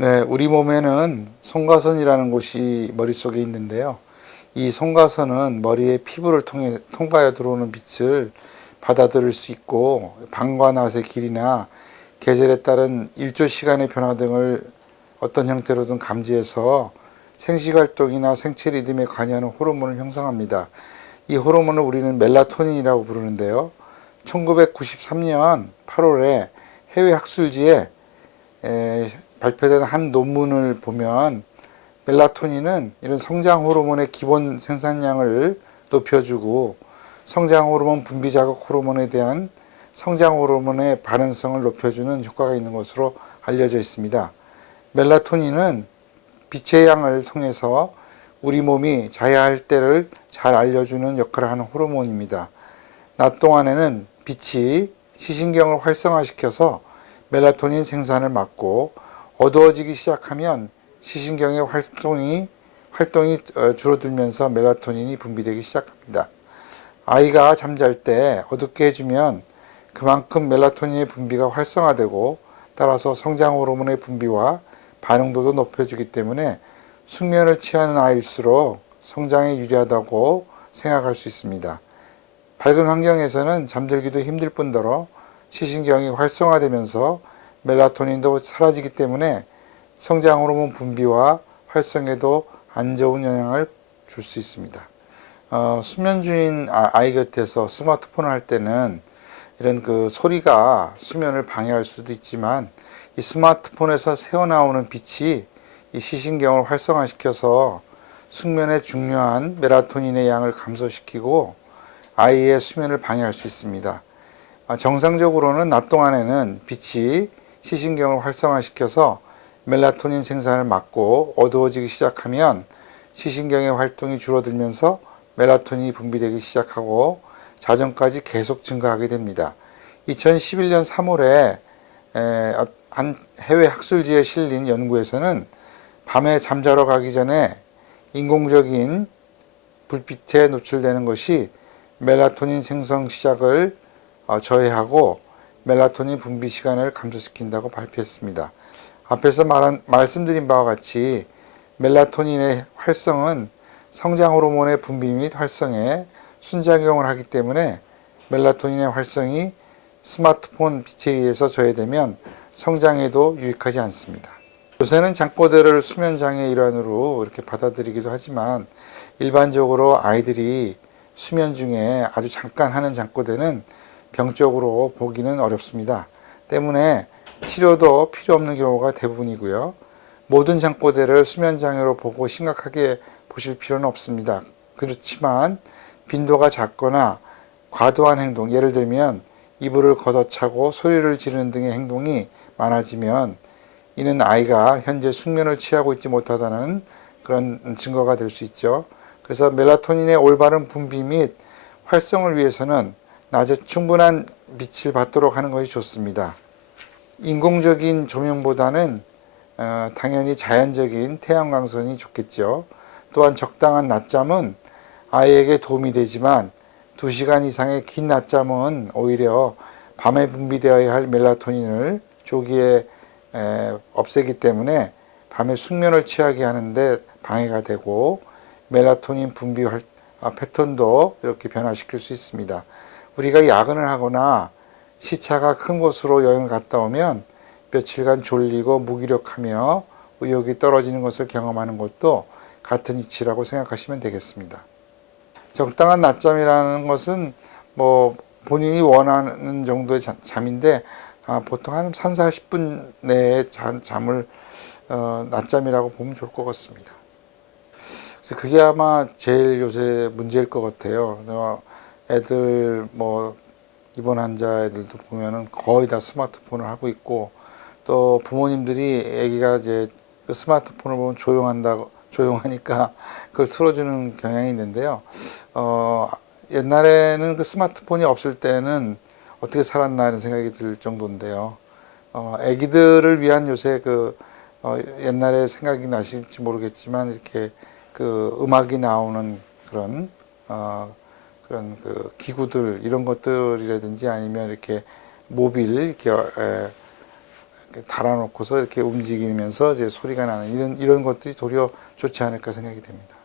네, 우리 몸에는 송가선이라는 곳이 머릿속에 있는데요. 이 송가선은 머리의 피부를 통과해 들어오는 빛을 받아들일 수 있고, 방과 낫의 길이나 계절에 따른 일조 시간의 변화 등을 어떤 형태로든 감지해서 생식활동이나 생체 리듬에 관여하는 호르몬을 형성합니다. 이 호르몬을 우리는 멜라토닌이라고 부르는데요. 1993년 8월에 해외 학술지에 발표된 한 논문을 보면 멜라토닌은 이런 성장 호르몬의 기본 생산량을 높여주고 성장 호르몬 분비 자극 호르몬에 대한 성장 호르몬의 반응성을 높여주는 효과가 있는 것으로 알려져 있습니다. 멜라토닌은 빛의 양을 통해서 우리 몸이 자야 할 때를 잘 알려주는 역할을 하는 호르몬입니다. 낮 동안에는 빛이 시신경을 활성화시켜서 멜라토닌 생산을 막고 어두워지기 시작하면 시신경의 활동이 줄어들면서 멜라토닌이 분비되기 시작합니다. 아이가 잠잘 때 어둡게 해주면 그만큼 멜라토닌의 분비가 활성화되고 따라서 성장 호르몬의 분비와 반응도도 높여주기 때문에 숙면을 취하는 아이일수록 성장에 유리하다고 생각할 수 있습니다. 밝은 환경에서는 잠들기도 힘들 뿐더러 시신경이 활성화되면서 멜라토닌도 사라지기 때문에 성장 호르몬 분비와 활성에도 안 좋은 영향을 줄 수 있습니다. 수면 중인 아이 곁에서 스마트폰을 할 때는 이런 그 소리가 수면을 방해할 수도 있지만 이 스마트폰에서 새어나오는 빛이 이 시신경을 활성화시켜서 숙면에 중요한 멜라토닌의 양을 감소시키고 아이의 수면을 방해할 수 있습니다. 정상적으로는 낮 동안에는 빛이 시신경을 활성화시켜서 멜라토닌 생산을 막고 어두워지기 시작하면 시신경의 활동이 줄어들면서 멜라토닌이 분비되기 시작하고 자정까지 계속 증가하게 됩니다. 2011년 3월에 한 해외 학술지에 실린 연구에서는 밤에 잠자러 가기 전에 인공적인 불빛에 노출되는 것이 멜라토닌 생성 시작을 저해하고 멜라토닌 분비 시간을 감소시킨다고 발표했습니다. 앞에서 말씀드린 바와 같이 멜라토닌의 활성은 성장 호르몬의 분비 및 활성에 순작용을 하기 때문에 멜라토닌의 활성이 스마트폰 빛에 의해서 저해되면 성장에도 유익하지 않습니다. 요새는 잠꼬대를 수면장애의 일환으로 이렇게 받아들이기도 하지만 일반적으로 아이들이 수면 중에 아주 잠깐 하는 잠꼬대는 병적으로 보기는 어렵습니다. 때문에 치료도 필요 없는 경우가 대부분이고요. 모든 잠꼬대를 수면장애로 보고 심각하게 보실 필요는 없습니다. 그렇지만 빈도가 작거나 과도한 행동, 예를 들면 이불을 걷어차고 소리를 지르는 등의 행동이 많아지면 이는 아이가 현재 숙면을 취하고 있지 못하다는 그런 증거가 될 수 있죠. 그래서 멜라토닌의 올바른 분비 및 활성을 위해서는 낮에 충분한 빛을 받도록 하는 것이 좋습니다. 인공적인 조명보다는 당연히 자연적인 태양광선이 좋겠죠. 또한 적당한 낮잠은 아이에게 도움이 되지만 2시간 이상의 긴 낮잠은 오히려 밤에 분비되어야 할 멜라토닌을 조기에 없애기 때문에 밤에 숙면을 취하게 하는데 방해가 되고 멜라토닌 분비 패턴도 이렇게 변화시킬 수 있습니다. 우리가 야근을 하거나 시차가 큰 곳으로 여행을 갔다 오면 며칠간 졸리고 무기력하며 의욕이 떨어지는 것을 경험하는 것도 같은 이치라고 생각하시면 되겠습니다. 적당한 낮잠이라는 것은 뭐 본인이 원하는 정도의 잠인데 보통 한 3, 40분 내에 잠을 낮잠이라고 보면 좋을 것 같습니다. 그래서 그게 아마 제일 요새 문제일 것 같아요. 애들 뭐 입원 환자 애들도 보면은 거의 다 스마트폰을 하고 있고 또 부모님들이 아기가 이제 그 스마트폰을 보면 조용하니까 그걸 틀어주는 경향이 있는데요. 옛날에는 그 스마트폰이 없을 때는 어떻게 살았나 이런 생각이 들 정도인데요. 아기들을 위한 요새 옛날에 생각이 나실지 모르겠지만 이렇게 그 음악이 나오는 그런 그 기구들 이런 것들이라든지 아니면 이렇게 모빌 이렇게 달아놓고서 이렇게 움직이면서 이제 소리가 나는 이런 것들이 도리어 좋지 않을까 생각이 됩니다.